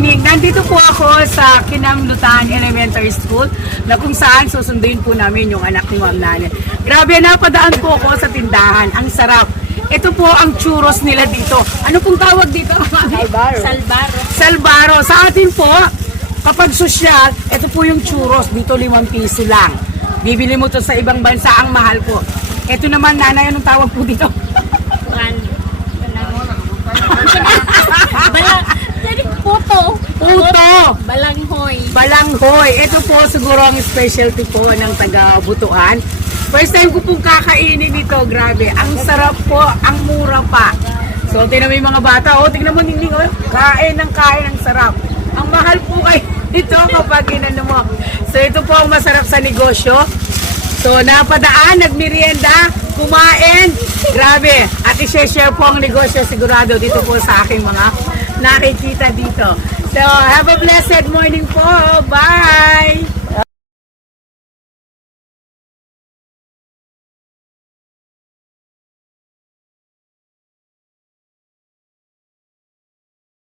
morning. Nandito po ako sa Kinamlutan Elementary School na kung saan susunduin po namin yung anak ni Ma'am Nani. Grabe, napadaan po ako sa tindahan. Ang sarap. Ito po ang churros nila dito. Ano pong tawag dito? Salbaro. Salbaro. Sa atin po, kapag sosyal, ito po yung churros. Dito 5 piso lang. Bibili mo to sa ibang bansa, ang mahal po. Ito naman, nanay, anong tawag po dito? Puto. Puto. Balanghoy. Balanghoy. Ito po siguro ang specialty po ng taga-Butuan. First time ko pong kakainin ito. Grabe. Ang sarap po. Ang mura pa. So, tingnan mo yung mga bata. Oh, tingnan mo, ningning. Oh. Kain ng kain. Ang sarap. Ang mahal po kayo ito kapag inano mo. So, ito po ang masarap sa negosyo. So, napadaan, nagmerienda, kumain. Grabe. At i-share po ang negosyo sigurado dito po sa aking mga nakikita dito. So, have a blessed morning po. Bye!